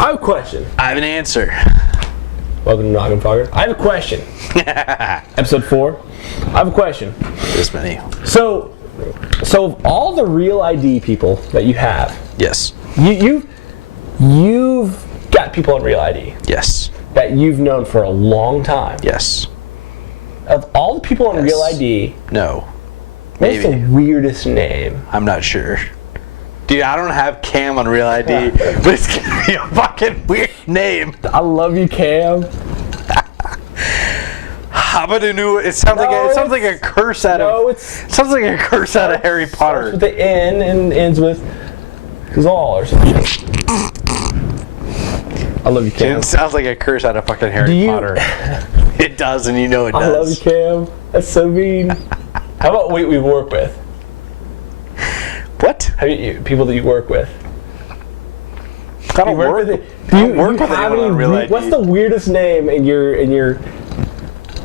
I have a question. I have an answer. Welcome to Noggenfoggered. I have a question. Episode 4. I have a question. This many. So of all the real ID people that you have, Yes. you've got people on real ID Yes. that you've known for a long time. Yes. Of all the people on Yes. real ID, No. what's Maybe. the weirdest name? I'm not sure. Dude, I don't have Cam on Real ID, but it's gonna be a fucking weird name. I love you, Cam. Habadanu. It sounds like a curse out of. It sounds like a curse out of Harry Potter. Starts with the N and ends with Zal or something. I love you, Cam. It sounds like a curse out of fucking Harry Potter. It does, and you know it does. I love you, Cam. That's so mean. How about we work with? What? Have you people that you work with? I don't work with anyone on Real ID. What's the weirdest name in your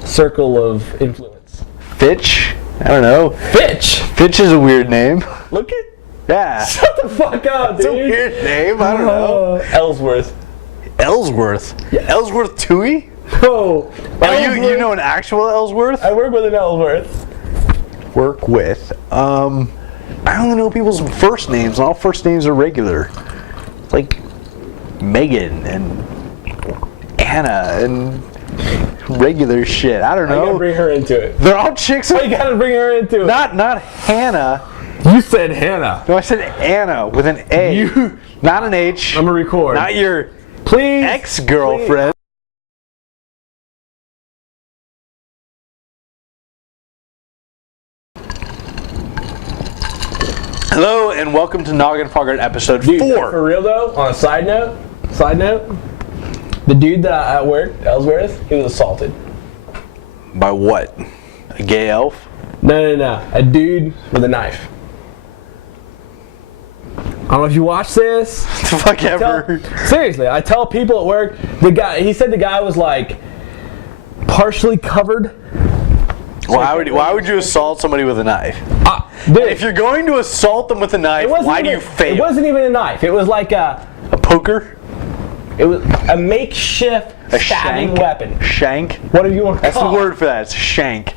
circle of influence? Fitch? I don't know. Fitch. Fitch is a weird name. Look it. Yeah. Shut the fuck up, dude. It's a weird name. I don't know. Ellsworth. Ellsworth. Yeah. Ellsworth Tui? Oh. You know an actual Ellsworth? I work with an Ellsworth. Work with. I only know people's first names, and all first names are regular. Like Megan and Anna and regular shit. I don't know. You gotta bring her into it. They're all chicks. You gotta bring her into it. Not Hannah. You said Hannah. No, I said Anna with an A. Not an H. I'm gonna record. Not your please ex-girlfriend. Hello and welcome to Noggenfoggered episode 4. For real though, on a side note, the dude that I worked, Ellsworth, he was assaulted. By what? A gay elf? No. A dude with a knife. I don't know if you watch this. The fuck ever. Seriously, I tell people at work, he said the guy was like partially covered. Why would you assault somebody with a knife? Dude, if you're going to assault them with a knife, why do you fail? It wasn't even a knife. It was like a poker? It was a makeshift stabbing weapon. Shank? Whatever you want to That's call it. the word for that. It's shank.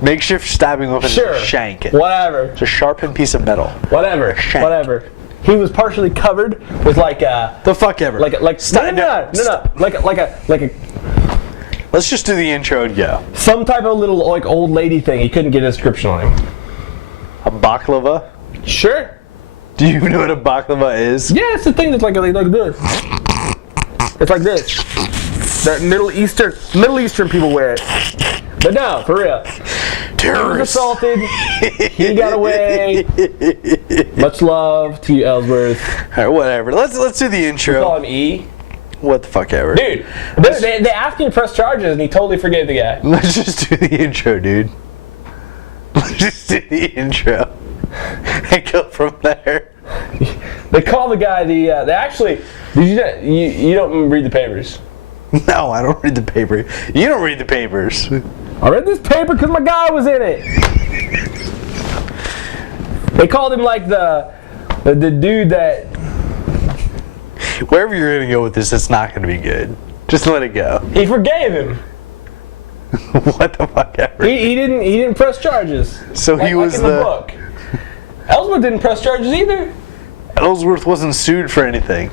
Makeshift stabbing weapon. Sure. Shank. Whatever. It's a sharpened piece of metal. Whatever. Shank. Whatever. He was partially covered with like a. The fuck ever. No. Like a. Let's just do the intro and go. Some type of little like old lady thing. You couldn't get a description on him. A baklava? Sure. Do you know what a baklava is? Yeah, it's the thing that's like this. It's like this. That Middle Eastern people wear it. But no, for real. Terrorists. He was assaulted. He got away. Much love to you, Ellsworth. Alright, whatever. Let's do the intro. We call him E. What the fuck ever. Dude, they asked him to press charges and he totally forgave the guy. Let's just do the intro, dude. Let's just do the intro. And go from there. They call the guy they actually, you don't read the papers. No, I don't read the paper. You don't read the papers. I read this paper because my guy was in it. They called him like the dude that. Wherever you're gonna go with this, it's not gonna be good. Just let it go. He forgave him. What the fuck ever. He didn't press charges. So he was like in the book. Ellsworth didn't press charges either. Ellsworth wasn't sued for anything.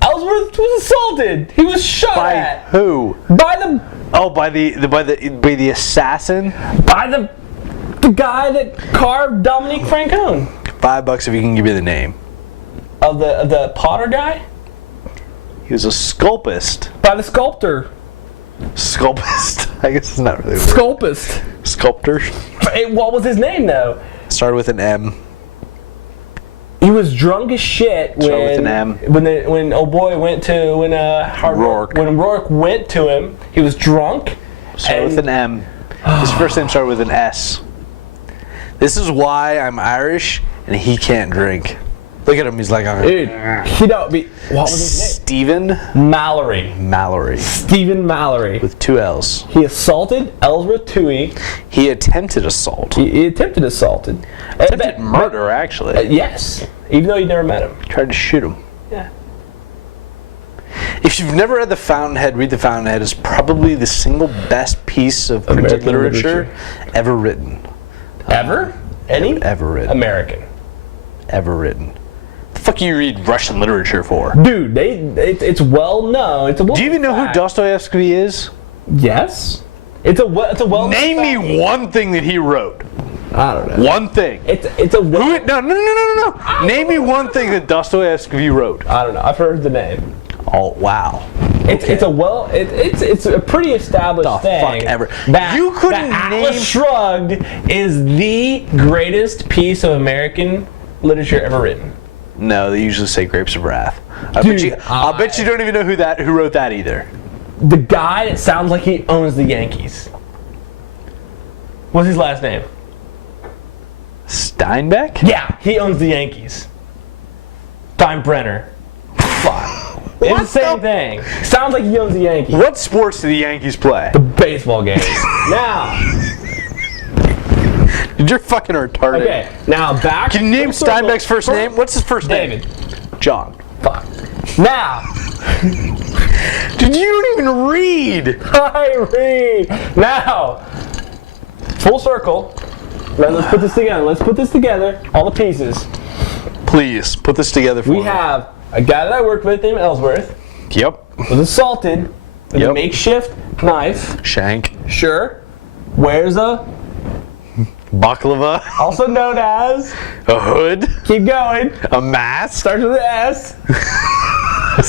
Ellsworth was assaulted. He was shot at. By who? By the. Oh, by the assassin. By the guy that carved Dominique Francone. $5 if you can give me the name. Of the Potter guy. He was a sculpist. By the sculptor. Sculpist. I guess it's not really a word. Sculpist. Sculptor. What was his name though? Started with an M. He was drunk as shit when Rourke went to him. He was drunk. Started with an M. His first name started with an S. This is why I'm Irish and he can't drink. Look at him. He's like, dude. He don't be. What was his name? Stephen Mallory. Stephen Mallory with 2 L's. He assaulted Ellsworth Tui. He attempted assault. He attempted assaulted. Attempted murder, actually. Yes, even though you never met him. Tried to shoot him. Yeah. If you've never read The Fountainhead, read The Fountainhead. It's probably the single best piece of printed American literature ever written. Ever? Any? Ever written. American. Ever written. The fuck you read Russian literature for? Dude, it's well known. It's a well. Do you even know who Dostoevsky is? Yes. It's a well. Name me one thing that he wrote. I don't know. One thing. It's a well. No. Name me one thing that Dostoevsky wrote. I don't know. I've heard the name. Oh wow. It's a pretty established thing. Fuck ever. You couldn't Atlas Shrugged is the greatest piece of American literature ever written. No, they usually say Grapes of Wrath. I bet you don't even know who wrote that either. The guy that sounds like he owns the Yankees. What's his last name? Steinbeck? Yeah, he owns the Yankees. Steinbrenner. Fuck. It's the same thing. Sounds like he owns the Yankees. What sports do the Yankees play? The baseball game. Now. You're fucking retarded. Okay, now back. Can you name Steinbeck's first name? What's his first name? David. John. Fuck. Now. Dude, you don't even read. I read. Now. Full circle. Let's put this together. Let's put this together. All the pieces. Please, put this together for me. We have a guy that I worked with named Ellsworth. Yep. Was assaulted with a makeshift knife. Shank. Sure. Wears a Baklava. also known as A hood. keep going. A mask. Starts with an S.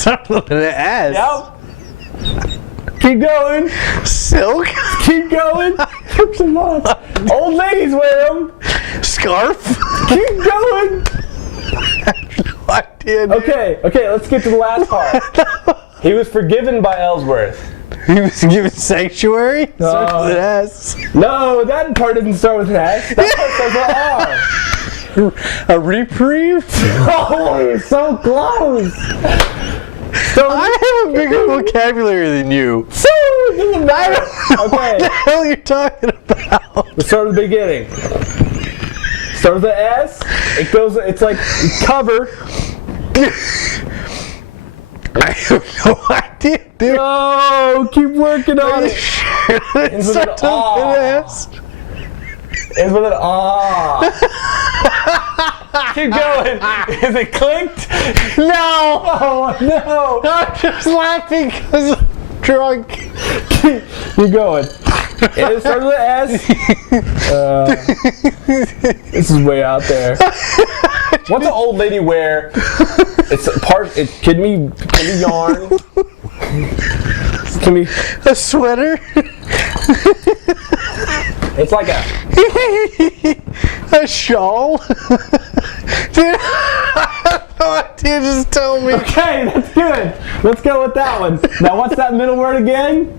Starts with an S. Yep. Keep going. Silk. Keep going. Come on. Old ladies wear them. Scarf. Keep going. I did. Okay, let's get to the last part. He was forgiven by Ellsworth. He was given sanctuary. Starts with an S. No, that part doesn't start with an S. That part starts with an R. A reprieve. Oh, you're so close. So I have a bigger vocabulary than you. So it doesn't matter. What the hell are you talking about? Let's start at the beginning. Start with the S. It goes. It's like cover. I have no idea, dude. No, keep working on it. It starts with an S. It's with an ah. Keep going. Is it clicked? No. Oh no. I'm just laughing because I'm drunk. Keep going. It starts with an S. This is way out there. What's an old lady wear? It's a part. It can be yarn. Can be a sweater. It's like a shawl. Dude, I have no idea. Just tell me. Okay, that's good. Let's go with that one. Now, what's that middle word again?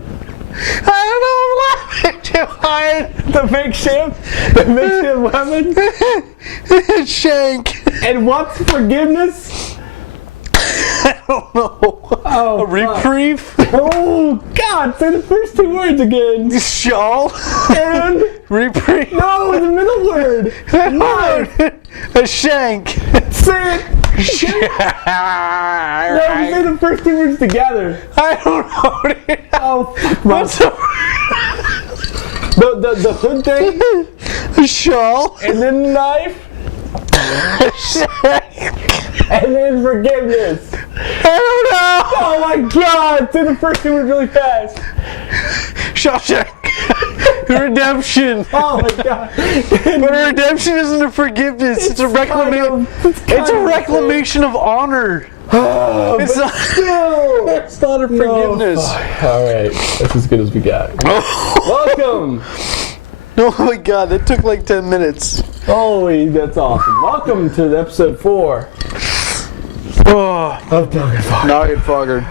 I don't know. I'm laughing too hard. The makeshift weapon. Shank. And what's forgiveness? I don't know. Oh, a reprieve. Oh God! Say the first two words again. Shawl. And reprieve. no, the middle word. No. A shank. Say it. No, say the first two words together. I don't know. Dude. Oh, What's the hood thing, a shawl, and then the knife, a shank, and then forgiveness. I don't know. Oh my God! Say the first two words really fast. Shawshank. Redemption. Oh my God! But a redemption isn't a forgiveness. It's a reclamation. It's a reclamation of honor. Oh, it's not. Still, It's not a forgiveness. All right, that's as good as we got. Welcome. Oh my God, that took like 10 minutes. Holy, that's awesome. Welcome to episode 4 of Noggenfoggered.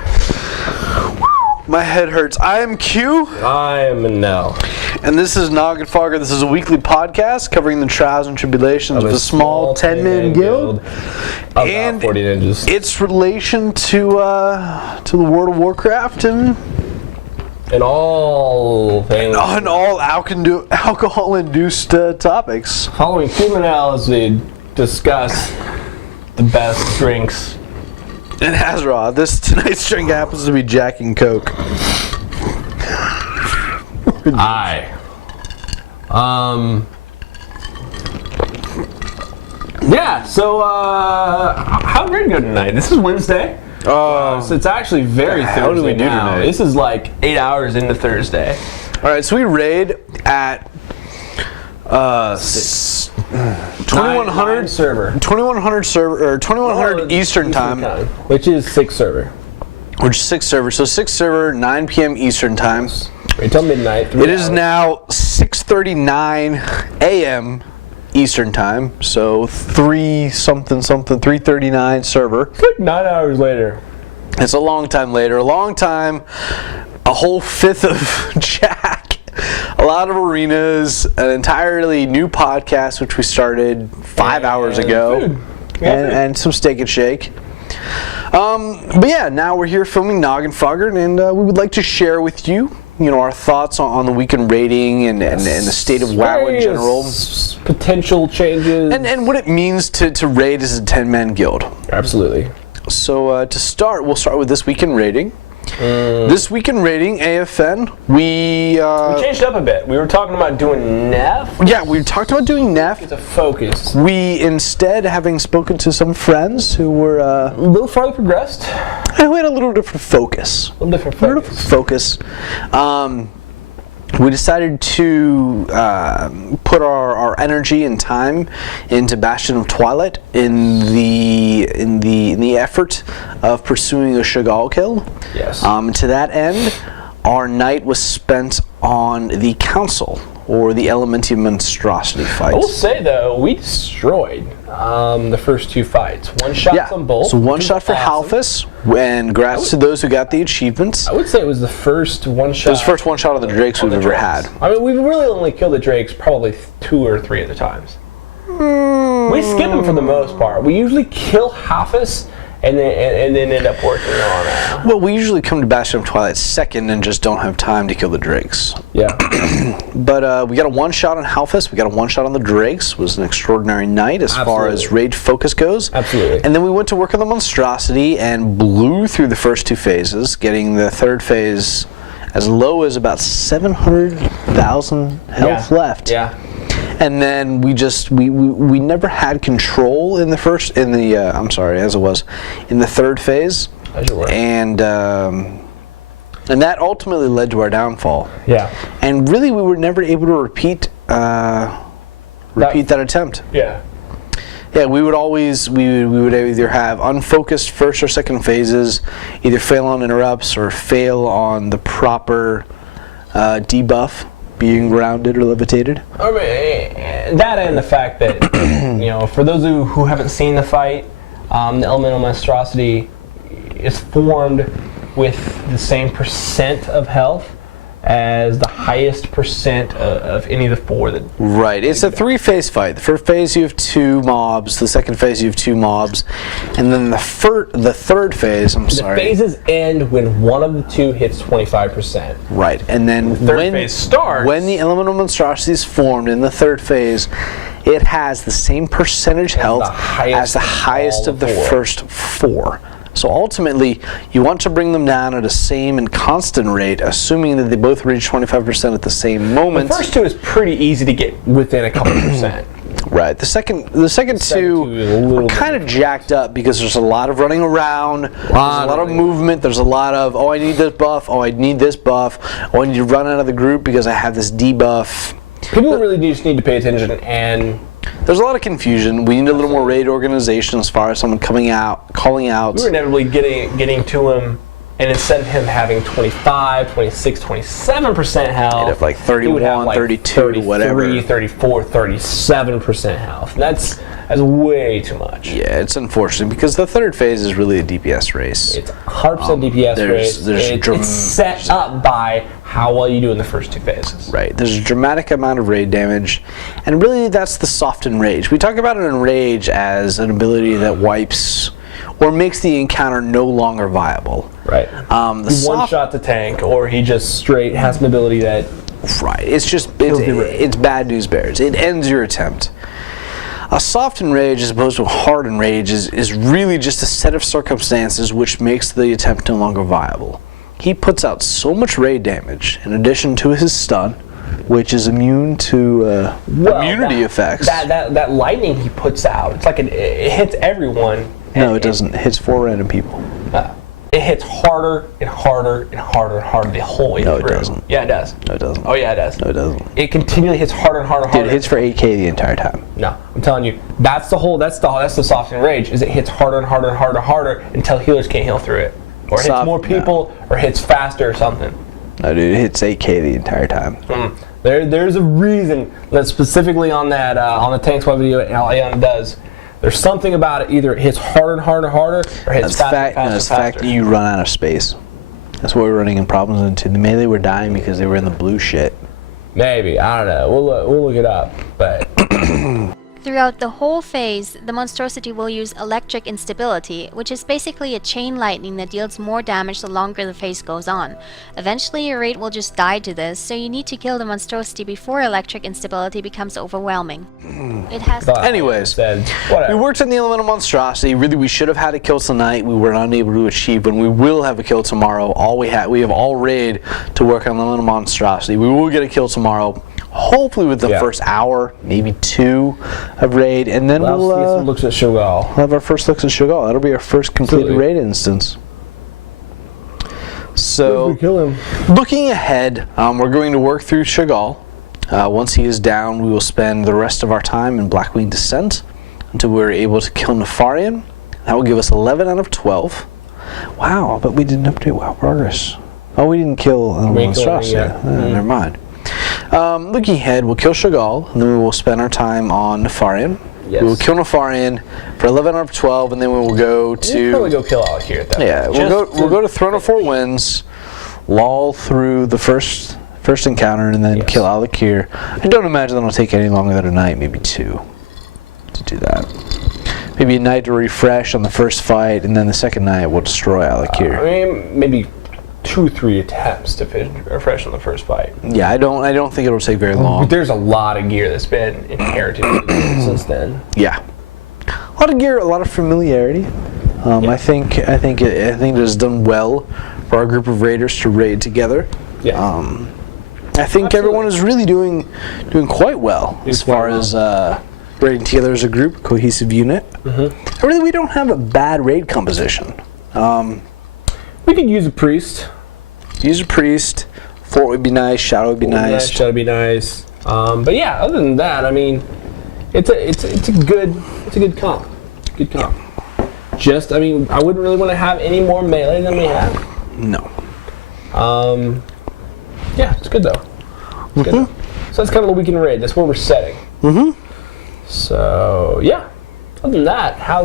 My head hurts. I am Q. I am Menel. And this is Noggenfoggered. This is a weekly podcast covering the trials and tribulations of a small 10-man guild. And 40 ninjas. Its relation to the World of Warcraft and all things. on all alcohol-induced topics. Following Q and Menel as we discuss the best drinks And Azeroth. Tonight's drink happens to be Jack and Coke. Aye. Yeah, so how did it go tonight? This is Wednesday. So it's actually very Thursday. How do we do now. tonight? This is like 8 hours into Thursday. Alright, so we raid at 2100 server. 2100 server or 2100 Eastern time. Which is 6 server. Which is 6 server. So 6 server, 9 p.m. Eastern time. Until midnight. It is now 6:39 a.m. Eastern time. So 3:39 server. It's like 9 hours later. It's a long time later. A long time. A whole fifth of Jack. A lot of arenas. An entirely new podcast, which we started 5 hours ago. Food. And some Steak and Shake. But yeah, now we're here filming Noggenfoggered, and we would like to share with you, our thoughts on the weekend rating and the state of WoW in general. Potential changes. And what it means to raid as a 10-man guild. Absolutely. So to start, we'll start with this weekend rating. This weekend rating, AFN, we changed up a bit. We were talking about doing Neff. Yeah, we talked about doing Neff. It's a focus. We instead, having spoken to some friends who were a little farther progressed. We had a little different focus. A little different focus. We decided to put our energy and time into Bastion of Twilight in the effort of pursuing a Chagall kill. Yes. To that end, our night was spent on the Council, or the Elementi Monstrosity fight. I will say though, we destroyed the first 2 fights. One shot on both. So one shot for Halphus, and congrats to those who got the achievements. I would say it was the first one shot. It was the first one shot on the Drakes we've ever had. I mean, we've really only killed the Drakes probably 2 or 3 other times. We skip them for the most part. We usually kill Halphus and then end up working on it. Well, we usually come to Bastion of Twilight second and just don't have time to kill the Drakes. Yeah. But we got a one shot on Halphus, we got a one shot on the Drakes. It was an extraordinary night as far as raid focus goes. Absolutely. And then we went to work on the Monstrosity and blew through the first 2 phases, getting the third phase as low as about 700,000 health left. Yeah. And then we never had control in the third phase. As you were. And that ultimately led to our downfall. Yeah. And really, we were never able to repeat that attempt. Yeah. Yeah, we would either have unfocused first or second phases, either fail on interrupts or fail on the proper debuff, being grounded or levitated. I mean, that and the fact that, for those who haven't seen the fight, the Elemental Monstrosity is formed with the same percent of health as the highest percent of any of the 4 that... Right, it's a 3-phase fight. The first phase you have 2 mobs, the second phase you have 2 mobs, and then the third phase, The phases end when one of the 2 hits 25%. Right, and then the third phase starts... When the Elemental Monstrosity is formed in the third phase, it has the same percentage health as the highest of the first 4. So ultimately, you want to bring them down at a same and constant rate, assuming that they both reach 25% at the same moment. The first 2 is pretty easy to get within a couple percent. Right. The second two are kind of jacked up because there's a lot of running around, there's a lot of movement, there's a lot of, I need this buff, I need this buff, I need to run out of the group because I have this debuff. People really just need to pay attention, and there's a lot of confusion. We need a little more raid organization as far as someone coming out, calling out. We were inevitably getting to him, and instead of him having 25, 26, 27% health, he'd have like 31, 32, whatever. 34, 37% health. That's way too much. Yeah, it's unfortunate because the third phase is really a DPS race. It's 100% DPS race. It's set up by how well you do in the first 2 phases. Right. There's a dramatic amount of raid damage, and really that's the soften rage. We talk about it in rage as an ability that wipes or makes the encounter no longer viable. Right. He one shot the tank, or he just straight has an ability that... Right. It's just, it's bad news bears. It ends your attempt. A softened rage as opposed to a hardened rage is really just a set of circumstances which makes the attempt no longer viable. He puts out so much raid damage in addition to his stun, which is immune to immunity effects. That lightning he puts out, it's like it hits everyone. No, it doesn't. It hits 4 random people. It hits harder and harder and harder and harder the whole way through. No, it doesn't. Yeah, it does. No, it doesn't. Oh, yeah, it does. No, it doesn't. It continually hits harder and harder and harder. Dude, it hits for 8k the entire time. No, I'm telling you, that's the softened rage, is it hits harder and harder and harder and harder until healers can't heal through it. Or hits more people, or hits faster or something. No, dude, it hits 8k the entire time. There's a reason that specifically on that on the tank squad video Aeon does. There's something about it. Either it hits harder and harder and harder, or hits faster and faster. It's the fact that you run out of space. That's what we're running in problems into. The melee were dying because they were in the blue shit. Maybe, I don't know. We'll look it up, but. Throughout the whole phase, the monstrosity will use electric instability, which is basically a chain lightning that deals more damage the longer the phase goes on. Eventually your raid will just die to this, so you need to kill the monstrosity before electric instability becomes overwhelming. It has. Anyways, we worked on the elemental monstrosity. Really, we should have had a kill tonight. We were unable to achieve, but we will have a kill tomorrow. We have all raid to work on the elemental monstrosity. We will get a kill tomorrow. Hopefully with the first hour, maybe 2 of raid, and then we'll get some looks at Shogal. We'll have our first looks at Shogal. That'll be our first completed raid instance. So, looking ahead, we're going to work through Shogal. Once he is down, we will spend the rest of our time in Blackwing Descent until we're able to kill Nefarian. That will give us 11 out of 12. Wow, but we didn't update WoW progress. Oh, we didn't kill monstrosity. Never mind. Looking ahead, we'll kill Shogal, and then we will spend our time on Nefarian. Yes. We will kill Nefarian for 11 out of 12, and then we will go to... We'll probably go kill Alec here at that point. Yeah, we'll go to Throne of 4 Winds, lull through the first encounter, and then kill Alec here. I don't imagine that'll take any longer than a night, maybe 2, to do that. Maybe a night to refresh on the first fight, and then the second night we'll destroy Alec here. I mean, maybe 2-3 attempts to refresh on the first fight. Yeah, I don't think it'll take very long. But there's a lot of gear that's been inherited since then. Yeah, a lot of gear, a lot of familiarity. I think it has done well for our group of raiders to raid together. Yeah. I think everyone is really doing quite well as far as raiding together as a group, cohesive unit. Really, we don't have a bad raid composition. We could use a priest. Use a priest. Fort would be nice. Shadow would be nice. Shadow would be nice. But yeah, other than that, I mean, it's a good comp. Good comp. Just, I mean, I wouldn't really want to have any more melee than we have. No. Yeah, it's good though. It's good though. So that's kind of the weekend raid. That's where we're setting. So yeah. Other than that, how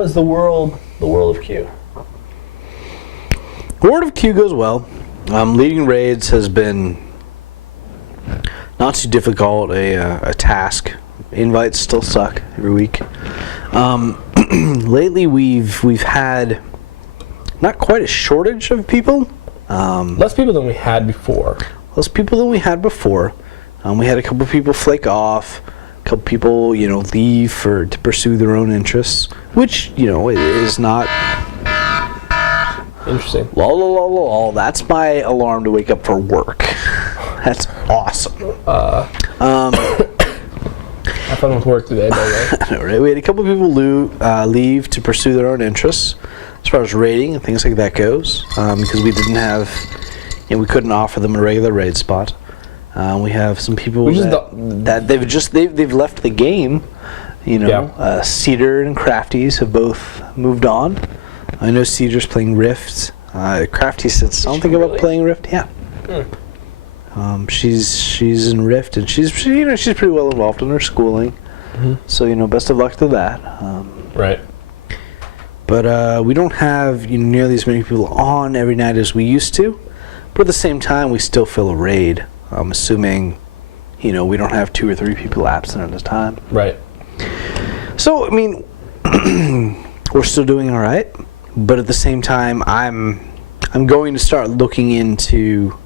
is the world of Q? The world of Q goes well. Leading raids has been not too difficult a task. Invites still suck every week. Lately we've had not quite a shortage of people. Less people than we had before. We had a couple people flake off. A couple people, leave to pursue their own interests, which, is not... Interesting. Lol, that's my alarm to wake up for work. That's awesome. Have fun with work today, by the way. I know, right? We had a couple people leave to pursue their own interests as far as raiding and things like that goes, because we didn't have, we couldn't offer them a regular raid spot. We have some people that they've left the game. Cedar and Crafties have both moved on. I know Cedar's playing Rift. Crafty said something about playing Rift. Yeah. She's in Rift, and she's pretty well involved in her schooling. So best of luck to that. Right. But we don't have nearly as many people on every night as we used to. But at the same time, we still fill a raid. I'm assuming, we don't have 2 or 3 people absent at a time. Right. So I mean, we're still doing all right. But at the same time, I'm going to start looking into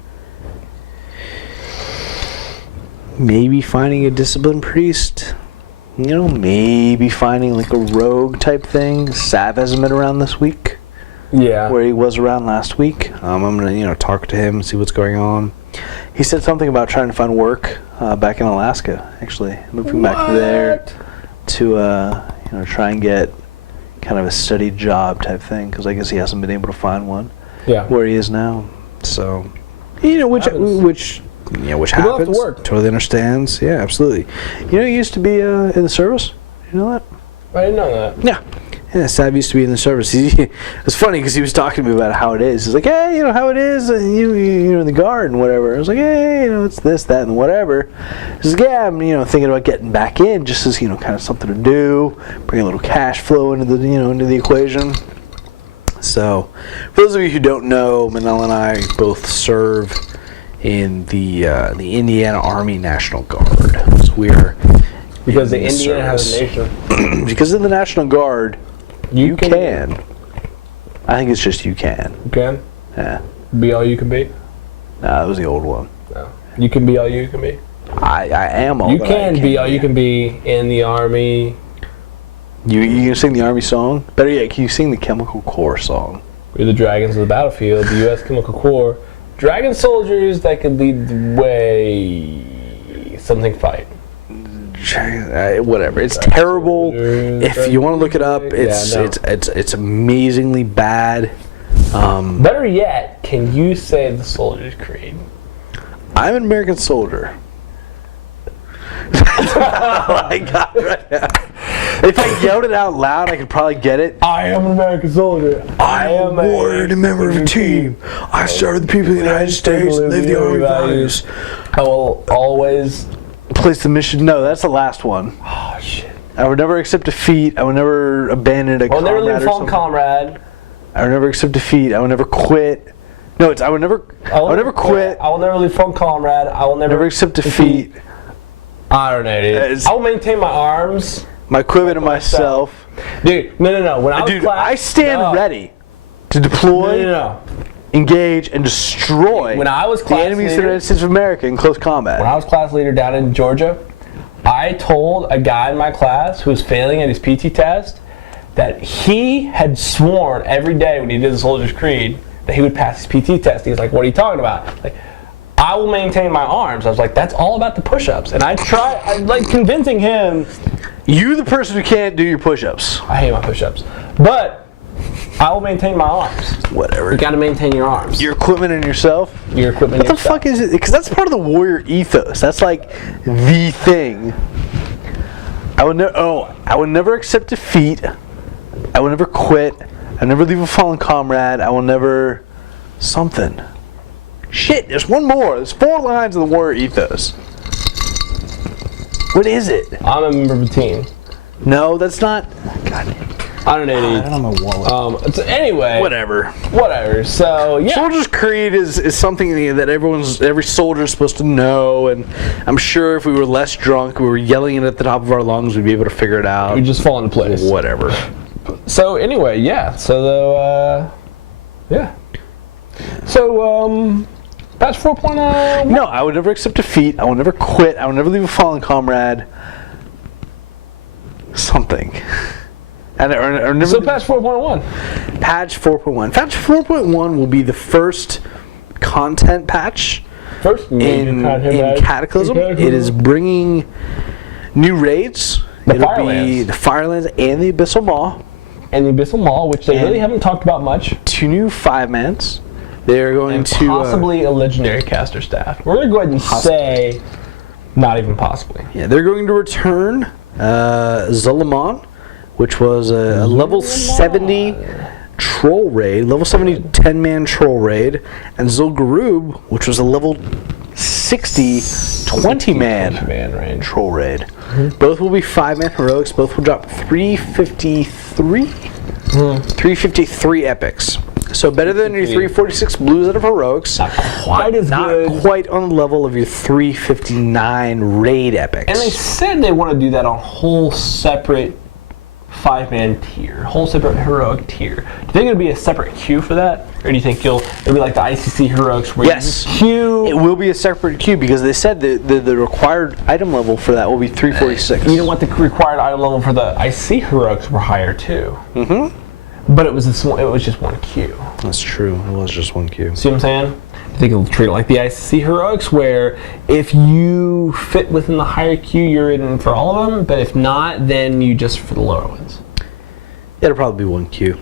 maybe finding a disciplined priest. maybe finding like a rogue type thing. Sav hasn't been around this week. Yeah. Where he was around last week. I'm gonna, talk to him and see what's going on. He said something about trying to find work back in Alaska. Actually, moving back there to try and get kind of a steady job type thing, because I guess he hasn't been able to find one. Yeah. Where he is now. So, which happens. Have to work. Totally understands. Yeah, absolutely. He used to be in the service. You know that? I didn't know that. Yeah. Yeah, Sav used to be in the service. It's funny because he was talking to me about how it is. He's like, hey, how it is, you in the guard and whatever. I was like, hey, it's this, that, and whatever. He's like, yeah, I'm, thinking about getting back in just as, kind of something to do, bring a little cash flow into the, into the equation. So, for those of you who don't know, Menel and I both serve in the Indiana Army National Guard. So we are because the Indiana has a nation. Because in the National Guard, you can. I think it's just you can. You can? Yeah. Be all you can be? Nah, that was the old one. No. You can be all you can be? I am all you that can I can be all you can be in the Army. You can sing the Army song? Better yet, can you sing the Chemical Corps song? We're the dragons of the battlefield, the U.S. Chemical Corps. Dragon soldiers that could lead the way. Something fight. Whatever. It's terrible. If you want to look it up, it's amazingly bad. Better yet, can you say the Soldier's Creed? I'm an American soldier. I got it right now. If I yelled it out loud, I could probably get it. I am an American soldier. I am a warrior, a member of a team. I serve the people of the United States and live the Army values. I will always place the mission. No, that's the last one. Oh shit! I would never accept defeat. I would never abandon a comrade. I would never leave fallen comrade. I would never accept defeat. I would never quit. No, it's I would never quit. I will never leave fallen comrade. I will never accept defeat. I don't know, dude. I will maintain my arms, my equipment, and myself. Dude, no. When I was I stand ready to deploy, engage, and destroy the enemies of the United States of America in close combat. When I was class leader down in Georgia, I told a guy in my class who was failing at his PT test that he had sworn every day when he did the Soldier's Creed that he would pass his PT test. He was like, what are you talking about? Like, I will maintain my arms. I was like, that's all about the push-ups. And I like convincing him. You the person who can't do your push-ups. I hate my push-ups. But I will maintain my arms. Whatever. You got to maintain your arms. Your equipment and yourself? Your equipment and yourself. What the fuck is it? Because that's part of the warrior ethos. That's like the thing. I would never accept defeat. I will never quit. I will never leave a fallen comrade. I will never something. Shit, there's one more. There's 4 lines of the warrior ethos. What is it? I'm a member of a team. No, that's not. God. I don't know. I don't know my wallet. So anyway. Whatever. So yeah. Soldier's Creed is something that every soldier is supposed to know, and I'm sure if we were less drunk, we were yelling it at the top of our lungs, we'd be able to figure it out. We'd just fall into place. Whatever. So anyway, yeah. So yeah. So patch 4.0. No, I would never accept defeat. I will never quit. I will never leave a fallen comrade. Something. And so patch 4.1. Patch 4.1. Patch 4.1 will be the first content patch in Cataclysm. It is bringing new raids. It'll be the Firelands and the Abyssal Maw. Which they really haven't talked about much. 2 new 5-mans. They're going to possibly a legendary caster staff. We're going to go ahead and say not even possibly. Yeah, they're going to return Zul'Aman, which was a level 70 troll raid, level 70 10-man troll raid, and Zul'Gurub, which was a level 60 20-man troll raid. Mm-hmm. Both will be 5-man heroics. Both will drop 353 epics. So better than your 346 blues out of heroics. Not quite as good. Not quite on the level of your 359 raid epics. And they said they want to do that on whole separate 5-man tier, whole separate heroic tier. Do you think it'll be a separate queue for that, or do you think it'll be like the ICC heroics where Yes. you queue? It will be a separate queue because they said the required item level for that will be 346. You know what? The required item level for the ICC heroics were higher too. But it was just one queue. That's true. It was just one queue. See what I'm saying? I think it'll treat it like the ICC heroics, where if you fit within the higher queue, you're in for all of them. But if not, then you just for the lower ones. It'll probably be one queue.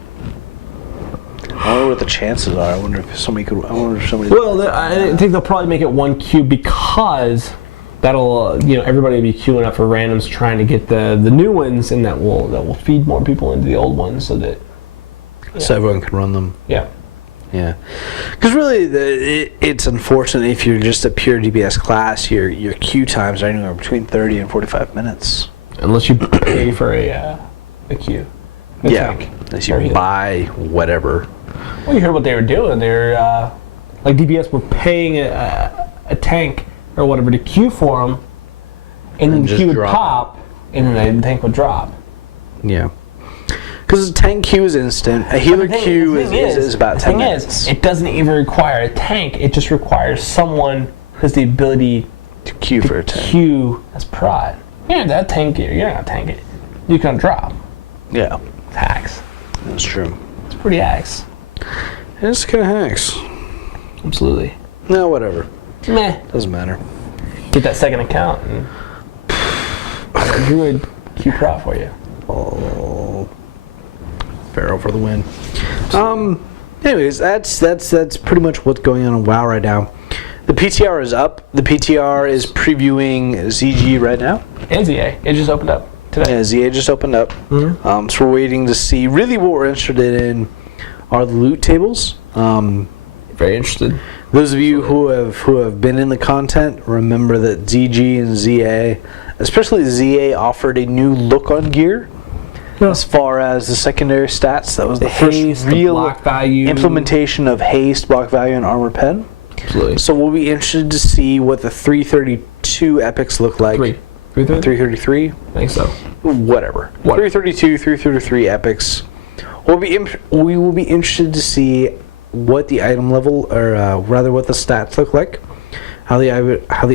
I wonder what the chances are. I wonder if somebody could. Well, I think they'll probably make it one queue because that'll everybody will be queuing up for randoms trying to get the new ones, and that will feed more people into the old ones so that everyone can run them. Yeah. Yeah, because really, it's unfortunate if you're just a pure DPS class. Your queue times are anywhere between 30 and 45 minutes. Unless you pay for a queue. Unless you buy whatever. Well, you heard what they were doing. They're like DPS were paying a tank or whatever to queue for them, and then the queue would pop, and then the tank would drop. Yeah. Because a tank queue is instant. A healer queue is about 10 minutes. It doesn't even require a tank. It just requires someone who has the ability to queue for a tank. Queue as prod. You're not tank it. You're not tank it. You can drop. Yeah. It's hacks. That's true. It's pretty hacks. It's kind of hacks. Absolutely. No, whatever. Meh. Doesn't matter. Get that second account and a druid queue prod for you. Oh. Pharaoh for the win. Anyways, that's pretty much what's going on in WoW right now. The PTR is up. The PTR is previewing ZG right now. And ZA. It just opened up today. Yeah, ZA just opened up. So we're waiting to see. Really, what we're interested in are the loot tables. Very interested. Those of you who have been in the content remember that ZG and ZA, especially ZA, offered a new look on gear. Yeah. As far as the secondary stats, that was the first real block value implementation of haste, block value, and armor pen. Absolutely. So we'll be interested to see what the 332 epics look like. 333? I think so. Whatever. 332, 333 epics. We will be interested to see what the item level, or rather what the stats look like, how the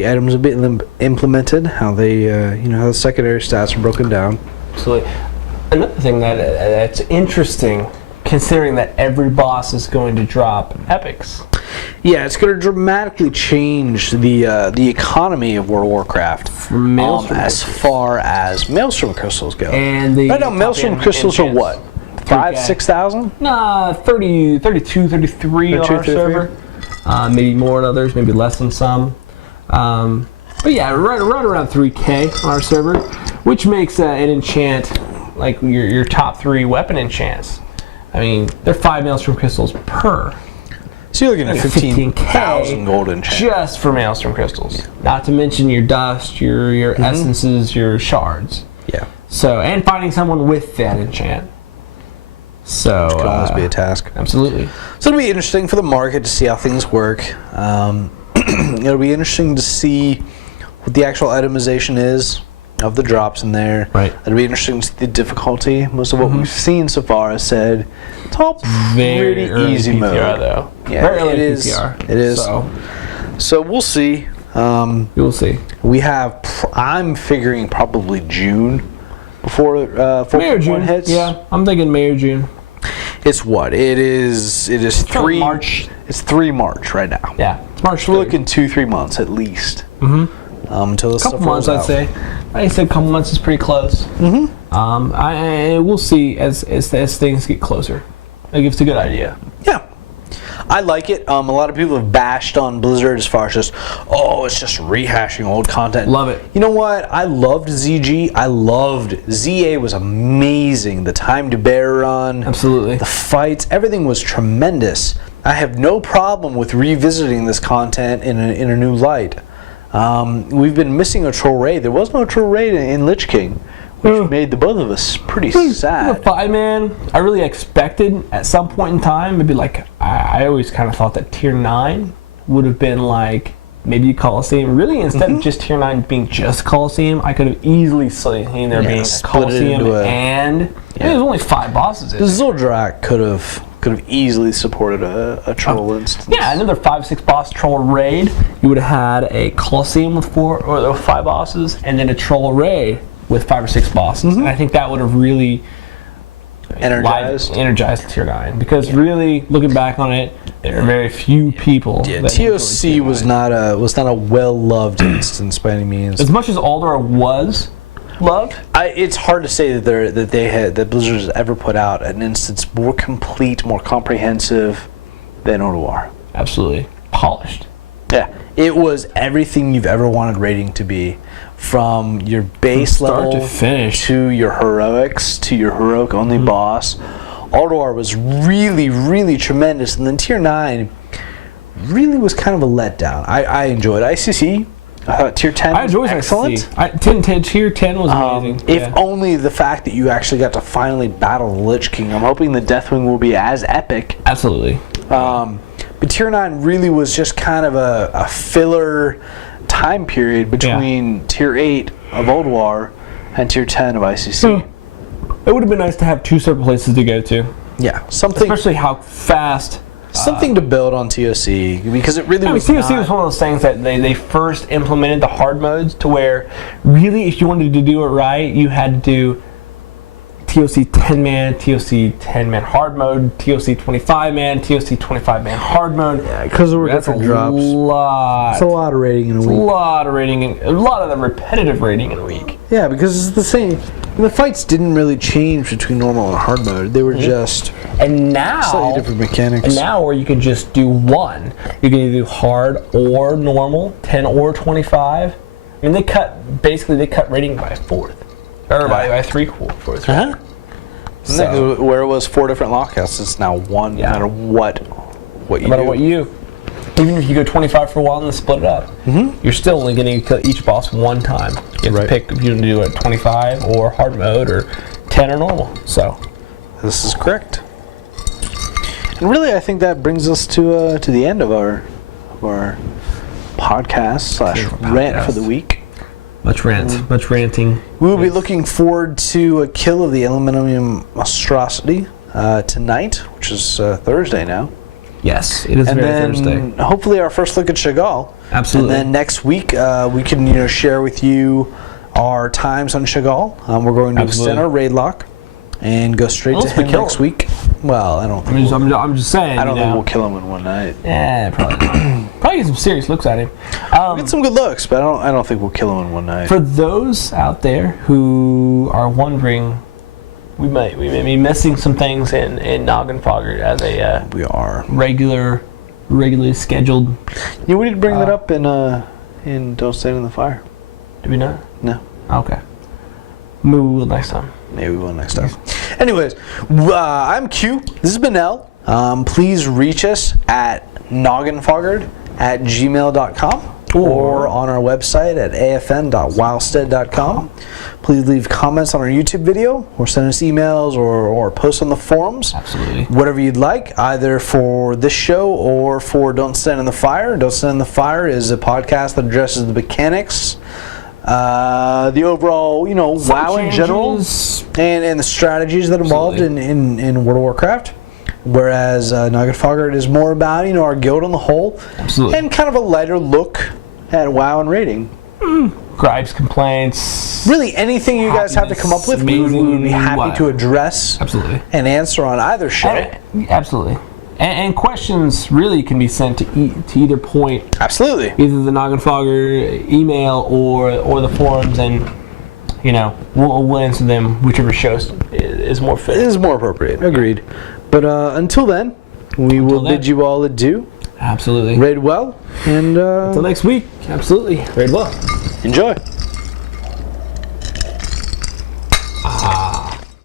items have been implemented, how they how the secondary stats are broken down. Absolutely. Another thing that's interesting, considering that every boss is going to drop epics. Yeah, it's going to dramatically change the economy of World of Warcraft as far as Maelstrom crystals go. And right now, Maelstrom crystals are what? 5,000-6,000? Nah, 32, 33 on our server. Maybe more on others, maybe less than some. But yeah, right around 3K on our server, which makes an enchant like your top 3 weapon enchants. I mean, they're 5 Maelstrom crystals per. So you're looking at 15,000 gold enchant. Just for Maelstrom crystals. Not to mention your dust, your essences, your shards. Yeah. So, and finding someone with that enchant. So which could always be a task. Absolutely. So it'll be interesting for the market to see how things work. It'll be interesting to see what the actual itemization is of the drops in there. Right. It'll be interesting to see the difficulty. Most of what we've seen so far has said it's all pretty easy PPR, mode. Though. Yeah, very early it is. PPR. It is. So we'll see. You'll see. We have. I'm figuring probably June before May or June hits. Yeah, I'm thinking May or June. It's what? It is 3 March. It's 3 March right now. Yeah, it's March. We're looking 2-3 months at least. Until this couple months, I'd say. I said a couple months is pretty close. We'll see as things get closer. It gives a good idea. Yeah. I like it. A lot of people have bashed on Blizzard as far as just, it's just rehashing old content. Love it. You know what? I loved ZG. I loved ZA. Was amazing. The time to bear run. Absolutely. The fights. Everything was tremendous. I have no problem with revisiting this content in a new light. We've been missing a troll raid. There was no troll raid in Lich King, which made the both of us pretty sad. The 5-man, I really expected at some point in time, maybe like, I always kind of thought that tier 9 would have been like maybe Coliseum. Really, instead of just tier 9 being just Coliseum, I could have easily seen there being a Coliseum and it was only 5 bosses. The Zuldrak could have easily supported a troll instance. Yeah, another 5-6 boss troll raid. You would have had a Coliseum with 4 or 5 bosses, and then a troll raid with 5 or 6 bosses. And I think that would have really energized tier 9, because really looking back on it, there are very few people. Yeah, TOC was not a well-loved instance by any means. As much as Alder was loved, it's hard to say that Blizzard has ever put out an instance more complete, more comprehensive than Odoar. Absolutely polished. Yeah, it was everything you've ever wanted raiding to be, from your base level to finish, to your heroics, to your heroic only boss. Aldoar was really, really tremendous, and then tier 9 really was kind of a letdown. I enjoyed ICC. I thought tier 10 was excellent. Tier 10 was amazing. If only the fact that you actually got to finally battle the Lich King. I'm hoping the Deathwing will be as epic. Absolutely. But tier 9 really was just kind of a filler time period between tier 8 of Odoar and tier 10 of ICC. It would have been nice to have 2 separate places to go to. Yeah, something. Especially how fast. Something to build on TOC, because it really was. TOC was one of those things that they first implemented the hard modes to where, really, if you wanted to do it right, you had to do TOC 10-man, TOC 10-man hard mode, TOC 25-man, TOC 25-man hard mode. Yeah, because there were different drops. It's a lot of rating in a week. A lot of the repetitive rating in a week. Yeah, because it's the same. The fights didn't really change between normal and hard mode. They were just slightly different mechanics. And now, where you can just do one, you can either do hard or normal, 10 or 25. I mean, they cut rating by a fourth, or by 3/4. Uh-huh. So, where it was 4 different lockouts, it's now 1. No matter what you do. No matter what you. Even if you go 25 for a while and then split it up, you're still only going to kill each boss one time. You have to pick if you're going to do it 25 or hard mode or 10 or normal. So this is correct. And really, I think that brings us to the end of our podcast / rant for the week. Much ranting. We will be looking forward to a kill of the Aluminum Monstrosity tonight, which is Thursday now. Yes, it is Thursday. And then hopefully our first look at Chagall. Absolutely. And then next week we can share with you our times on Chagall. We're going to extend our raid lock and go straight to him next week. Well, I don't think. I'm just saying. I don't think we'll kill him in one night. Yeah, probably not. Probably get some serious looks at him. We'll get some good looks, but I don't think we'll kill him in one night. For those out there who are wondering, we may be missing some things in Noggenfoggered as a we are regularly scheduled. Yeah, we didn't bring that up in Don't Stand in the Fire. Did we not? No. Okay. Maybe we will next time. Maybe we will next time. Anyways, I'm Q. This has been L. Please reach us at noggenfoggered@gmail.com or on our website at afn.wildstead.com. Please leave comments on our YouTube video or send us emails or post on the forums. Absolutely. Whatever you'd like, either for this show or for Don't Stand in the Fire. Don't Stand in the Fire is a podcast that addresses the mechanics, the overall, WoW in general, and the strategies that are involved in World of Warcraft. Whereas Noggenfoggered is more about, our guild on the whole. Absolutely. And kind of a lighter look at WoW and raiding. Gripes, complaints. Really, anything you guys have to come up with, we would be happy to address and answer on either show. Absolutely. And questions really can be sent to either point. Absolutely. Either the Noggenfoggered email or the forums, and we'll answer them whichever show is more fit. It is more appropriate. Agreed. But until then, we will bid you all adieu. Absolutely. Raid well, and until next week. Absolutely. Raid well. Enjoy.